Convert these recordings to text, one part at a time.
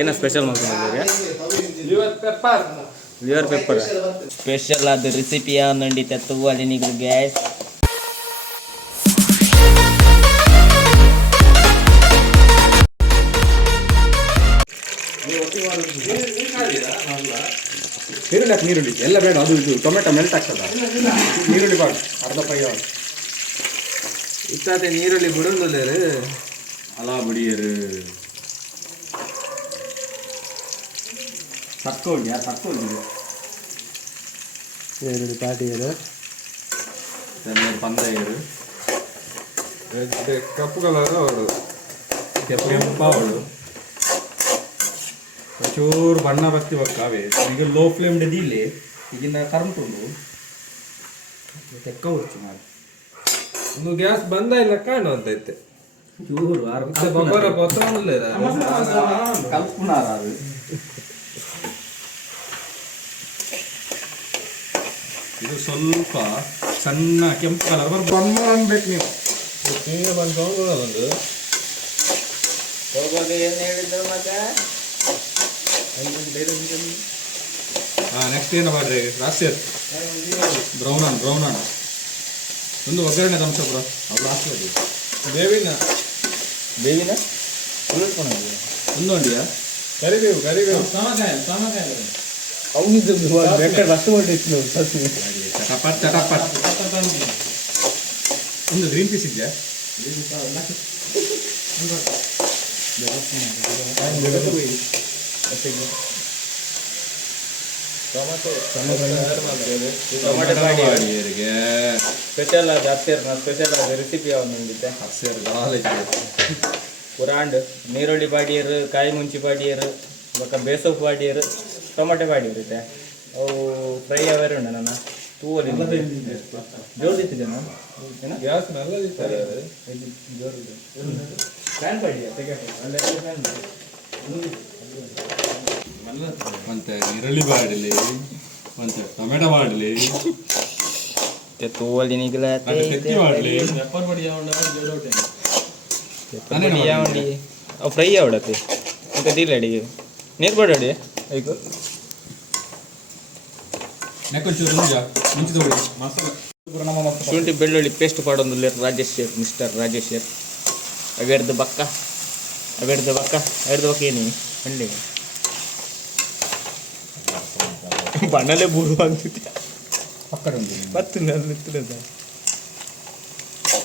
ಏನು ಸ್ಪೆಷಲ್ ಮಾಡ್ಕೊಂಡಿದ್ದೀರಿ? Liver pepper special ಆದ ರೆಸಿಪಿಯ ನಡೀತತ್ತು ಅಲ್ಲಿ ನೀವು ಗ್ಯಾಸ್ ನೀರುಳ್ಳಿ ಎಲ್ಲ ಬೇಡ, ಅದು ಇದು ಟೊಮೆಟೊ ಮೆಲ್ಟ್ ಆಗ್ತದ. ನೀರುಳ್ಳಿ ಬಾಡ ಅರ್ಧ ಫ್ರೈ ಆಗ ಇತ್ತಾತೆ ನೀರುಳ್ಳಿ ಬಿಡೋದಿಲ್ಲ ಅಲಾ ಬಿಡಿಯರು ತಕ್ಕೊಳ್ಳಿ ಈರುಳ್ಳಿ ಪಾಟಿಯರು ಪಂದಯರು ಕಪ್ಪು ಕಲರ್ ಅವಳು ಕೆಂಪ ಅವಳು ಚೂರು ಬಣ್ಣ ಬತ್ತಿ ಬಕ್ಕಾವೆ. ಈಗ ಲೋ ಫ್ಲೇಮ್ ದಿಲ್ಲಿ ಈಗಿನ ಕರೆಂಟ್ ಉಂಟು ತೆಕ್ಕ ಹೊಚ್ಚು ಮಾಡಿ ಒಂದು ಗ್ಯಾಸ್ ಬಂದ ಇಲ್ಲ ಕಾಣುವಂತೈತೆ ಚೂರು ಬೊಬ್ಬರ ಪೊತ್ತೊಂದಿಲ್ಲ ಕಲ್ಪನಾರ ಅದು. ಇದು ಸ್ವಲ್ಪ ಸಣ್ಣ ಕೆಂಪು ಕಲರ್ ಬಂದ್ ಅನ್ಬೇಕು ನೀವು. ಹಿಂಗೆ ಬಂದು ಒಂದು ಏನು ಹೇಳಿದ್ರು ಮಗ? ನೆಕ್ಸ್ಟ್ ಏನು ಮಾಡ್ರಿ ರಾಸಿ ಬ್ರೌನ್ ಅಣ್ಣ ಒಂದು ಒಗ್ಗರಣೆ ಅಂಶ ಬ್ರೋ ಅವ್ರು ಹಾಕ್ಬೋದು. ಬೇವಿನ ಒಂದು ಒಂದಿಯಾ ಕರಿಬೇವು ಅವನಿದ್ದು ಬೇಕಾದ್ರೆ ರಸ ಹೊಟ್ಟಿತ್ತು ಚಟಪಟ್ ಒಂದು ಗ್ರೀನ್ ಪೀಸ್ ಇದೆಯಾ? ಸ್ಪೆಷಲ್ ಆದ ಸ್ಪೆಷಲ್ ಆದ ರೆಸಿಪಿ ಯಾವ್ದು ನಿಂದಿದ್ದೆ? ಪುರಾಂಡ್ ನೀರುಳ್ಳಿ ಪಾಡಿಯರು, ಕಾಯಿ ಮುಂಚಿ ಪಾಡಿಯರು, ಬೊಕ್ಕ ಬೇಸೋಪ್ ಪಾಡಿಯರು, ಟೊಮೆಟೊ ಪಾಡಿಯರು ಇದೆ. ಅವು ಫ್ರೈ ಯಾವ್ಯಾರು ಉಂಡ ನನ್ನ ತೂವಲ್ಲಿ ಜೋರ್ದಿತ್ತಿದೆ ನಾನು ಗ್ಯಾಸ್ ನಲ್ಲ ಜೋರಿದೆ ಫ್ಯಾನ್ ಪಾಡಿಯ ಮತ್ತೆ ಈರುಳ್ಳಿ ಮಾಡಲಿ, ಮತ್ತೆ ಟೊಮೆಟೊ ಮಾಡಲಿ, ತೂವಲ್ಲಿ ನಿಗಲ ಮಾಡಲಿ, ಅವು ಫ್ರೈ आवडते ఇంకా దీని అడిగి ನೀರು ಕೊಡಿ ಐಕು ಶುಂಠಿ ಬೆಳ್ಳುಳ್ಳಿ ಪೇಸ್ಟ್ ಪಾಡೊಂದು ರಾಜೇಶ್ ಶೇರ್ ಮಿಸ್ಟರ್ ರಾಜೇಶ್ ಶೇರ್ ಅವೆರ್ದು ಬಕ್ಕ ಏನು ಹಂಡಿ ಬಣ್ಣಲೇ ಬೂರು ಅಂತಿದ್ದೆ ಪತ್ತು ನಿತ್ತಿದೆ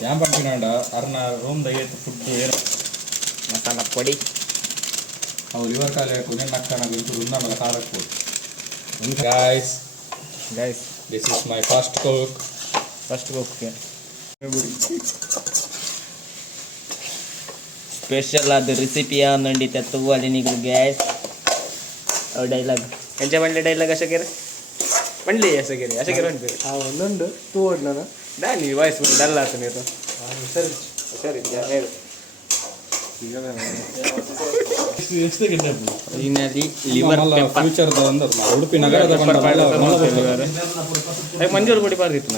ಯಾನ್ ಪಂಪಿನಾಂಡ ಅರ್ನ ರೂಮ್ ದಯೇತು ಫುಡ್ ಏನು ಮಸಾಲ ಪೊಡಿ ಅವು ಲಿವರ್ ಕಾಲೇ ಕೊನೆ ನಕ್ಕನ ಗುಂಟು ರುನ್ನ ಮಲ ಕಾರಕ್ಬೋದು. Guys this is my first cook special ಆದ ರೆಸಿಪಿಯ ನಡೀತತ್ತು ಅಲ್ಲಿ ನೀವು ಗ್ಯಾಸ್ ಡೈಲಾಗ್ ಎಂಚ ಬಂಡ್ಲೆ ಡೈಲಾಗ್ ಅಶಕೆರೆ ಬಂಡ್ಲಿ ಅಶಕೆರೆ ಬಂದ್ಬೇಕು ಒಂದೊಂದು ತೂ ನಾನು ದಾನಿ ವಾಯ್ಸ್ ಬಂದು ಡಲ್ ಆತ ನೀರು ಸರಿ ಹೇಳು ಲಿವರ್ ಫ್ಯೂಚರ್ ಉಡುಪಿ ನಗರದ ಮಂಜೂರು ಕೊಡಿ ಬಾರ್ದಿತ್ತು